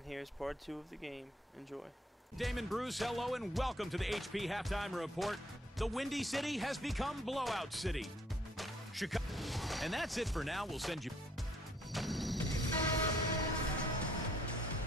And here's part 2 of the game. Enjoy. Damon Bruce, hello and welcome to the HP Halftime Report. The Windy City has become Blowout City. Chicago. And that's it for now. We'll send you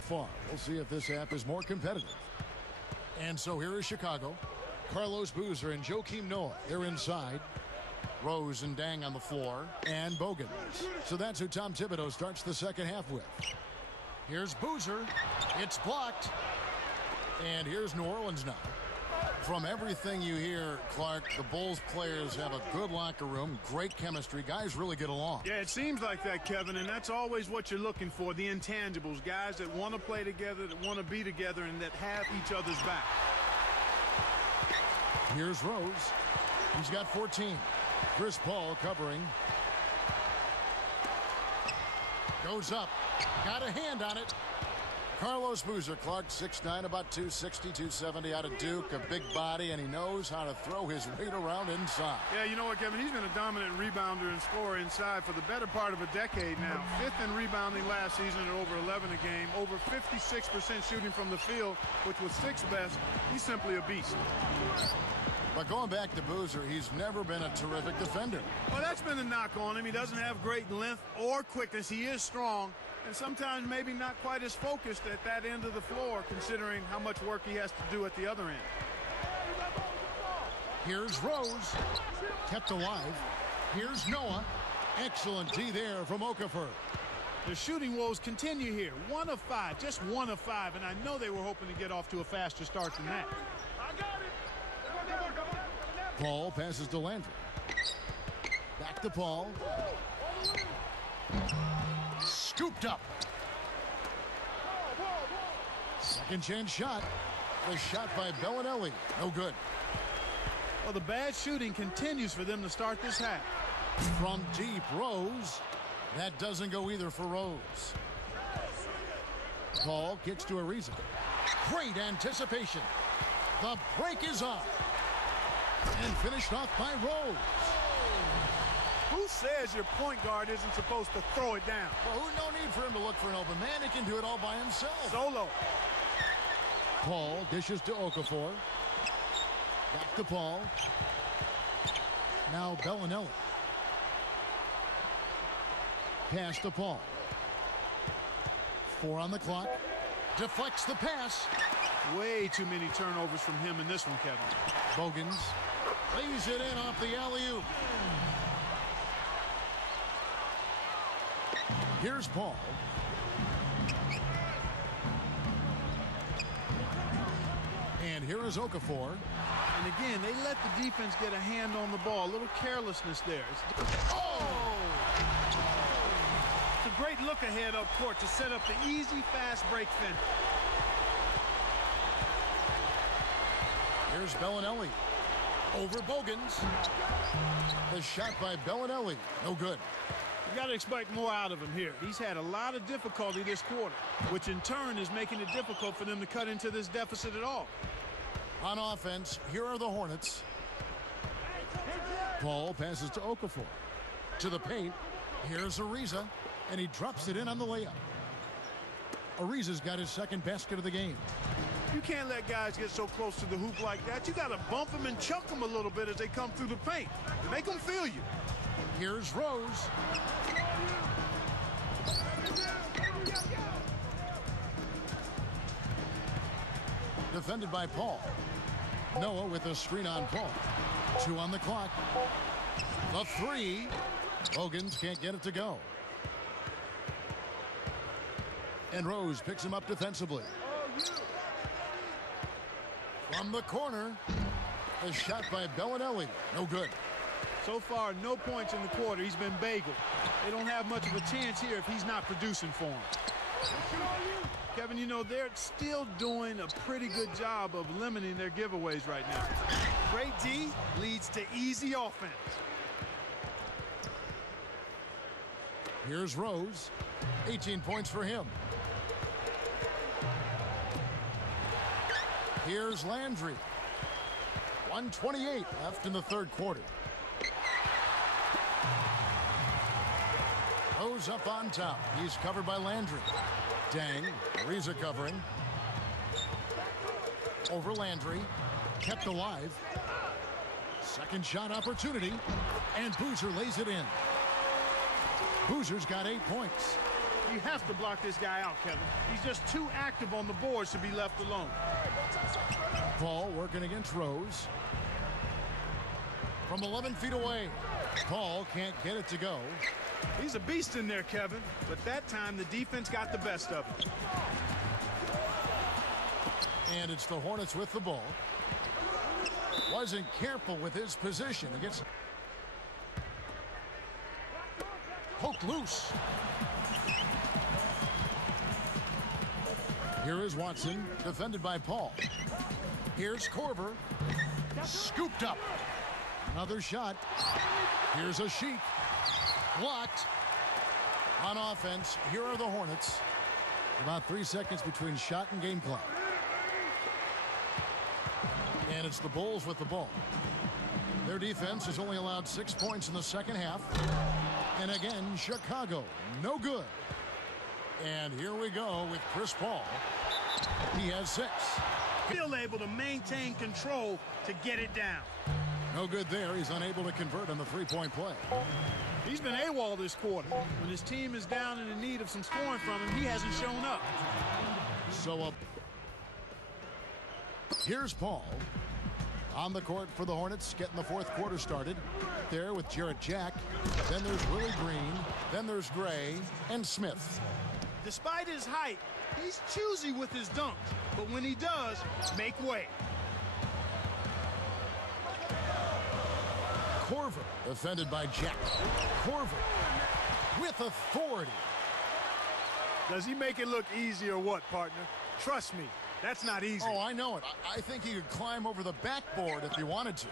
far. We'll see if this app is more competitive. And so here is Chicago. Carlos Boozer and Joakim Noah. They're inside. Rose and Dang on the floor. And Bogans. So that's who Tom Thibodeau starts the second half with. Here's Boozer. It's blocked. And here's New Orleans now. From everything you hear, Clark, the Bulls players have a good locker room, great chemistry. Guys really get along. Yeah, it seems like that, Kevin, and that's always what you're looking for, the intangibles. Guys that want to play together, that want to be together, and that have each other's back. Here's Rose. He's got 14. Chris Paul covering. Goes up. Got a hand on it. Carlos Boozer, Clark, 6'9", about 260, 270 out of Duke, a big body, and he knows how to throw his weight around inside. Yeah, you know what, Kevin? He's been a dominant rebounder and scorer inside for the better part of a decade now. 5th in rebounding last season at over 11 a game, over 56% shooting from the field, which was 6th best. He's simply a beast. But going back to Boozer, he's never been a terrific defender. Well, that's been the knock on him. He doesn't have great length or quickness. He is strong. And sometimes maybe not quite as focused at that end of the floor, considering how much work he has to do at the other end. Here's Rose, kept alive. Here's Noah. Excellent D there from Okafor. The shooting woes continue here. 1 of 5, just 1 of 5, and I know they were hoping to get off to a faster start than that. Paul passes to Landry. Back to Paul. Scooped up. Second chance shot. The shot by Bellinelli. No good. Well, the bad shooting continues for them to start this half. From deep, Rose. That doesn't go either for Rose. Paul kicks to Ariza. Great anticipation. The break is on. And finished off by Rose. Who says your point guard isn't supposed to throw it down? Well, no need for him to look for an open man. He can do it all by himself. Solo. Paul dishes to Okafor. Back to Paul. Now Bellinelli. Pass to Paul. 4 on the clock. Deflects the pass. Way too many turnovers from him in this one, Kevin. Bogans lays it in off the alley-oop. Here's Paul. And here is Okafor. And again, they let the defense get a hand on the ball. A little carelessness there. It's a great look ahead up court to set up the easy, fast break finish. Here's Bellinelli. Over Bogans. The shot by Bellinelli. No good. You got to expect more out of him here. He's had a lot of difficulty this quarter, which in turn is making it difficult for them to cut into this deficit at all. On offense, here are the Hornets. Paul passes to Okafor. To the paint. Here's Ariza, and he drops it in on the layup. Ariza's got his second basket of the game. You can't let guys get so close to the hoop like that. You got to bump them and chunk them a little bit as they come through the paint. Make them feel you. Here's Rose. Defended by Paul. Noah with a screen on Paul. 2 on the clock. The 3. Bogans can't get it to go. And Rose picks him up defensively. From the corner. The shot by Bellinelli. No good. So far, no points in the quarter. He's been bageled. They don't have much of a chance here if he's not producing for them. Kevin, you know, they're still doing a pretty good job of limiting their giveaways right now. Great D leads to easy offense. Here's Rose. 18 points for him. Here's Landry. 1:28 left in the third quarter. Rose up on top. He's covered by Landry. Dang, Ariza covering. Over Landry. Kept alive. Second shot opportunity. And Boozer lays it in. Boozer's got 8 points. You have to block this guy out, Kevin. He's just too active on the boards to be left alone. Paul working against Rose. From 11 feet away. Paul can't get it to go. He's a beast in there, Kevin. But that time, the defense got the best of him. And it's the Hornets with the ball. Wasn't careful with his position. He gets poked loose. Here is Watson, defended by Paul. Here's Korver. Scooped up. Another shot. Here's a Sheik. Blocked. On offense, here are the Hornets. About 3 seconds between shot and game clock. And it's the Bulls with the ball. Their defense has only allowed 6 points in the second half. And again, Chicago, no good. And here we go with Chris Paul. He has 6. Still able to maintain control to get it down. No good there. He's unable to convert on the three-point play. He's been AWOL this quarter. When his team is down and in need of some scoring from him, he hasn't shown up. So here's Paul on the court for the Hornets, getting the fourth quarter started. There with Jarrett Jack. Then there's Willie Green. Then there's Gray and Smith. Despite his height, he's choosy with his dunks. But when he does, make way. Korver, defended by Jack. Korver with authority. Does he make it look easy or what, partner? Trust me, that's not easy. Oh, I know it. I think he could climb over the backboard if he wanted to.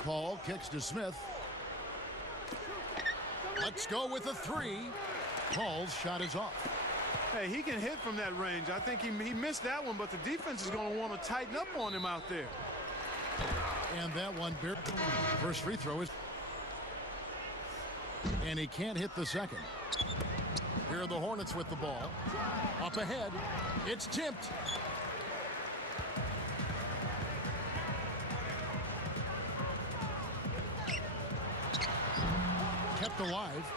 Paul kicks to Smith. Let's go with a 3. Paul's shot is off. Hey, he can hit from that range. I think he missed that one, but the defense is going to want to tighten up on him out there. And that one, first free throw is... And he can't hit the second. Here are the Hornets with the ball. Up ahead. It's tipped. Kept alive.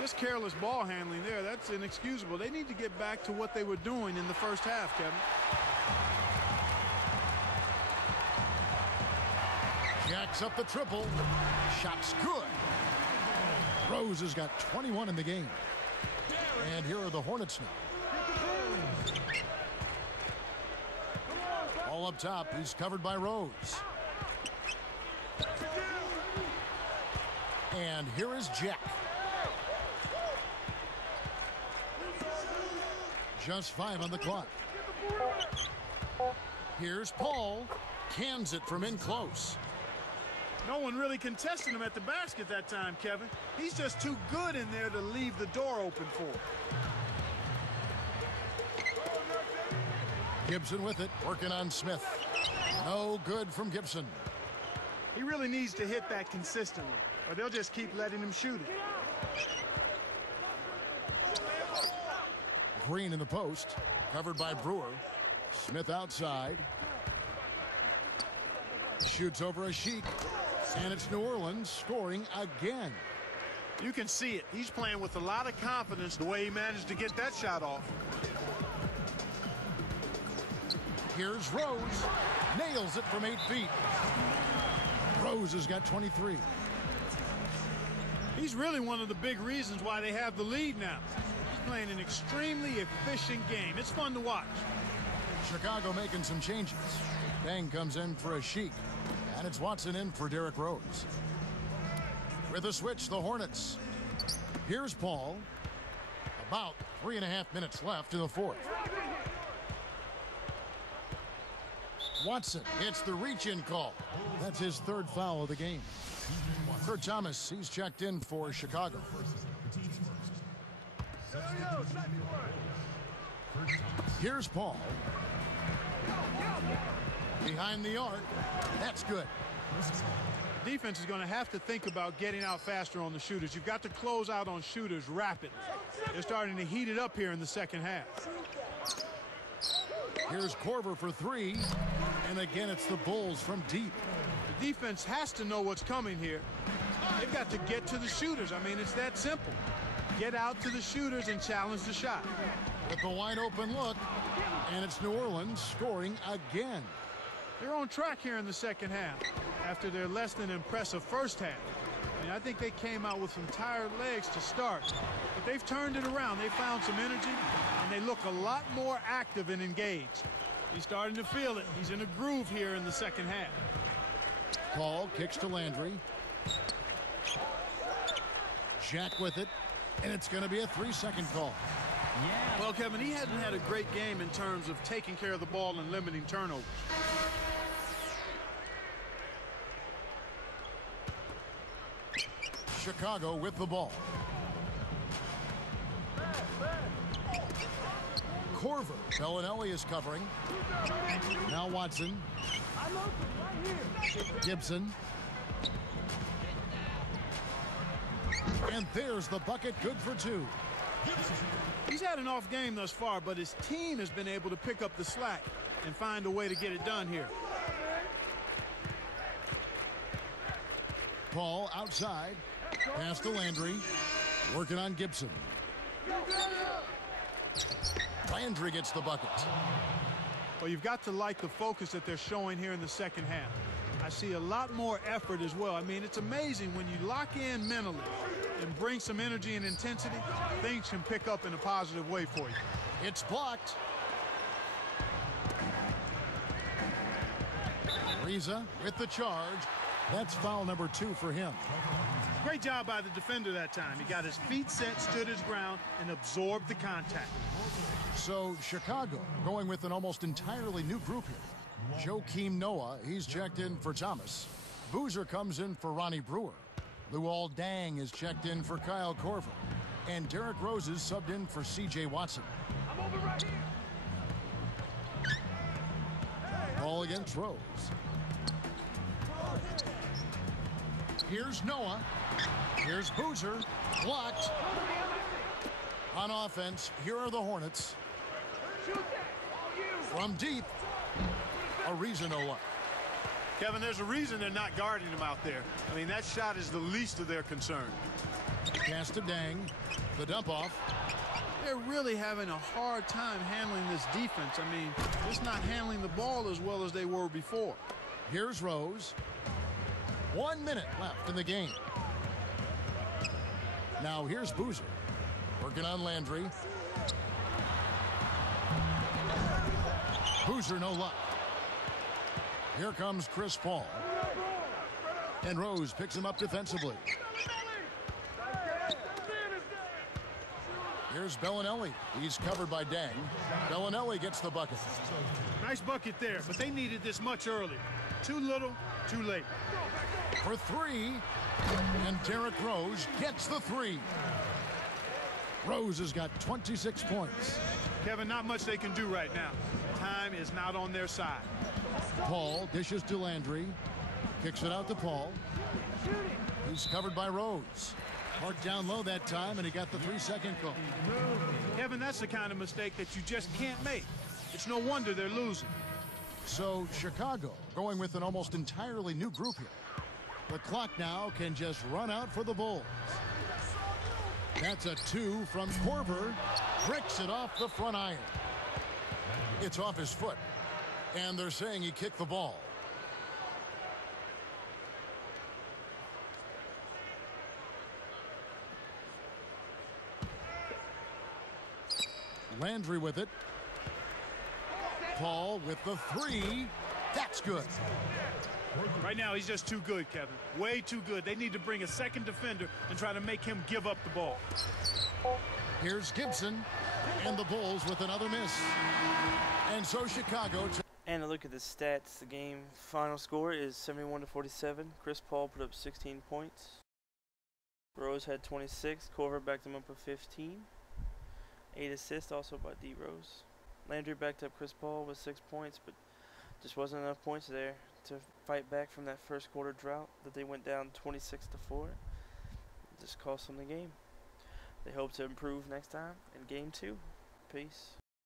Just careless ball handling there. That's inexcusable. They need to get back to what they were doing in the first half, Kevin. Jacks up the triple. Shot's good. Rose has got 21 in the game. And here are the Hornets now. All up top. He's covered by Rose. And here is Jack. Just 5 on the clock. Here's Paul. Cans it from in close. No one really contested him at the basket that time, Kevin. He's just too good in there to leave the door open for him. Gibson with it, working on Smith. No good from Gibson. He really needs to hit that consistently, or they'll just keep letting him shoot it. Green in the post, covered by Brewer. Smith outside. Shoots over a Sheik. And it's New Orleans scoring again. You can see it. He's playing with a lot of confidence the way he managed to get that shot off. Here's Rose. Nails it from 8 feet. Rose has got 23. He's really one of the big reasons why they have the lead now. He's playing an extremely efficient game. It's fun to watch. Chicago making some changes. Dang comes in for a Sheik. And it's Watson in for Derrick Rose. With a switch, the Hornets. Here's Paul. About 3.5 minutes left in the fourth. Watson hits the reach-in call. That's his 3rd foul of the game. Kurt Thomas, he's checked in for Chicago. Here's Paul. Behind the arc. That's good. Defense is going to have to think about getting out faster on the shooters. You've got to close out on shooters rapidly. They're starting to heat it up here in the second half. Here's Korver for three. And again, it's the Bulls from deep. The defense has to know what's coming here. They've got to get to the shooters. I mean, it's that simple. Get out to the shooters and challenge the shot. With the wide open look, and it's New Orleans scoring again. They're on track here in the second half after their less than impressive first half. I mean, I think they came out with some tired legs to start, but they've turned it around. They found some energy, and they look a lot more active and engaged. He's starting to feel it. He's in a groove here in the second half. Paul kicks to Landry. Jack with it, and it's going to be a 3-second call. Yeah. Well, Kevin, he hasn't had a great game in terms of taking care of the ball and limiting turnovers. Chicago with the ball. Korver. Bellinelli is covering. Now Watson. Gibson. And there's the bucket, good for two. He's had an off game thus far, but his team has been able to pick up the slack and find a way to get it done here. Paul outside. Pass to Landry. Working on Gibson. Landry gets the bucket. Well, you've got to like the focus that they're showing here in the second half. I see a lot more effort as well. I mean, it's amazing when you lock in mentally and bring some energy and intensity, things can pick up in a positive way for you. It's blocked. Ariza with the charge. That's foul number 2 for him. Great job by the defender that time. He got his feet set, stood his ground, and absorbed the contact. So Chicago going with an almost entirely new group here. Joakim Noah, he's checked in for Thomas. Boozer comes in for Ronnie Brewer. Luol Deng is checked in for Kyle Korver. And Derrick Rose is subbed in for C.J. Watson. Ball against Rose. Here's Noah. Here's Boozer. Blocked. On offense, here are the Hornets. From deep, Ariza no luck. Kevin, there's a reason they're not guarding him out there. I mean, that shot is the least of their concern. Pass to Deng. The dump off. They're really having a hard time handling this defense. I mean, just not handling the ball as well as they were before. Here's Rose. 1 minute left in the game. Now here's Boozer. Working on Landry. Boozer no luck. Here comes Chris Paul. And Rose picks him up defensively. Here's Bellinelli. He's covered by Deng. Bellinelli gets the bucket. Nice bucket there, but they needed this much earlier. Too little, too late. For three, and Derrick Rose gets the three. Rose has got 26 points. Kevin, not much they can do right now. Time is not on their side. Paul dishes to Landry. Kicks it out to Paul. He's covered by Rose. Marked down low that time, and he got the 3-second call. Kevin, that's the kind of mistake that you just can't make. It's no wonder they're losing. So Chicago going with an almost entirely new group here. The clock now can just run out for the Bulls. That's a 2 from Korver. Bricks it off the front iron. It's off his foot. And they're saying he kicked the ball. Landry with it. Paul with the 3. That's good. Right now, he's just too good, Kevin. Way too good. They need to bring a second defender and try to make him give up the ball. Here's Gibson, and the Bulls with another miss. And so Chicago... And a look at the stats. The game final score is 71-47. Chris Paul put up 16 points. Rose had 26. Korver backed him up with 15. 8 assists also by D. Rose. Landry backed up Chris Paul with 6 points, but just wasn't enough points there to fight back from that first quarter drought that they went down 26-4. Just cost them the game. They hope to improve next time in game 2. Peace.